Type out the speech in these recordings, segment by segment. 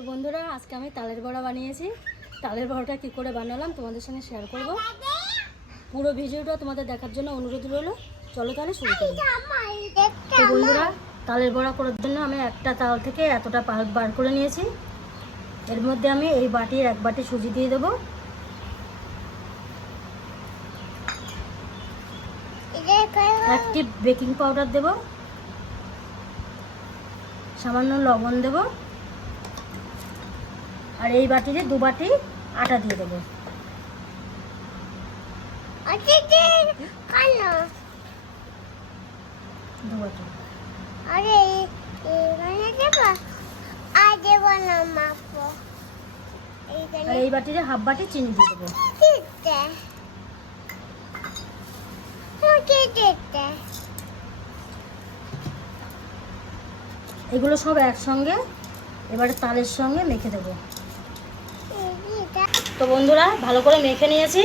তো বন্ধুরা, আজকে আমি তালের বড়া বানিয়েছি। তালের বড়াটা কী করে বানালাম তোমাদের সঙ্গে শেয়ার করব। পুরো ভিডিওটা তোমাদের দেখার জন্য অনুরোধ রইল। চলো তাহলে শুরু করি। তো বন্ধুরা, তালের বড়া করার জন্য আমি একটা তাল থেকে এতটা পাল বার করে নিয়েছি। এর মধ্যে আমি এই বাটির এক বাটি সুজি দিয়ে দেবো। একটি বেকিং পাউডার দেব। সামান্য লবণ দেব। আর এই বাটিতে দু বাটি আটা দিয়ে দেবো। দু বাটি। আরে এই বাটিতে হাফ বাটি চিনি দিয়ে দেবো। এগুলো সব একসঙ্গে এবারে তালের সঙ্গে মেখে দেবো। তো বন্ধুরা, ভালো করে মেখে নিয়েছি।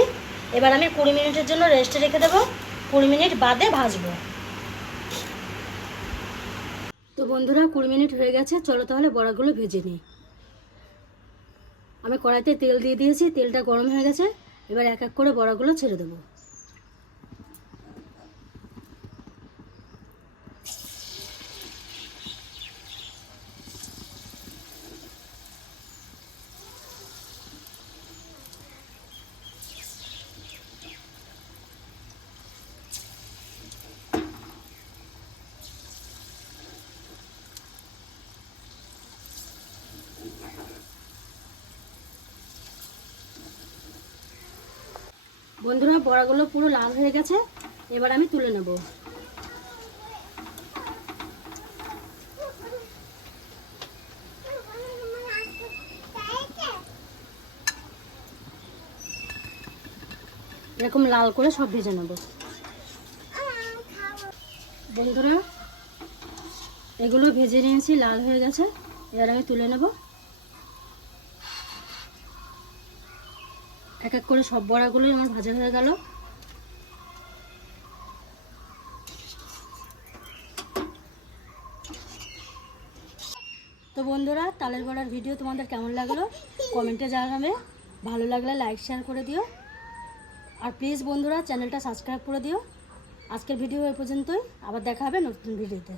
এবার আমি কুড়ি মিনিটের জন্য রেস্টে রেখে দেবো। কুড়ি মিনিট বাদে ভাজবো। তো বন্ধুরা, কুড়ি মিনিট হয়ে গেছে। চলো তাহলে বড়াগুলো ভেজে নিই। আমি কড়াইতে তেল দিয়ে দিয়েছি, তেলটা গরম হয়ে গেছে। এবার এক এক করে বড়াগুলো ছেড়ে দেবো। বন্ধুরা, বড়াগুলো পুরো লাল হয়ে গেছে। এবার আমি তুলে নেব। এরকম লাল করে সব ভেজে নেব। বন্ধুরা, এগুলো ভেজে নিয়েছি, লাল হয়ে গেছে। এবার আমি তুলে নেব। এক এক করে সব বড়াগুলোই আমার ভাজা হয়ে গেল। তো বন্ধুরা, তালের বড়ার ভিডিও তোমাদের কেমন লাগল? কমেন্টে জানাবে। ভালো লাগলে লাইক শেয়ার করে দিও। আর প্লিজ বন্ধুরা চ্যানেলটা সাবস্ক্রাইব করে দিও। আজকের ভিডিও এ পর্যন্তই। আবার দেখা হবে নতুন ভিডিওতে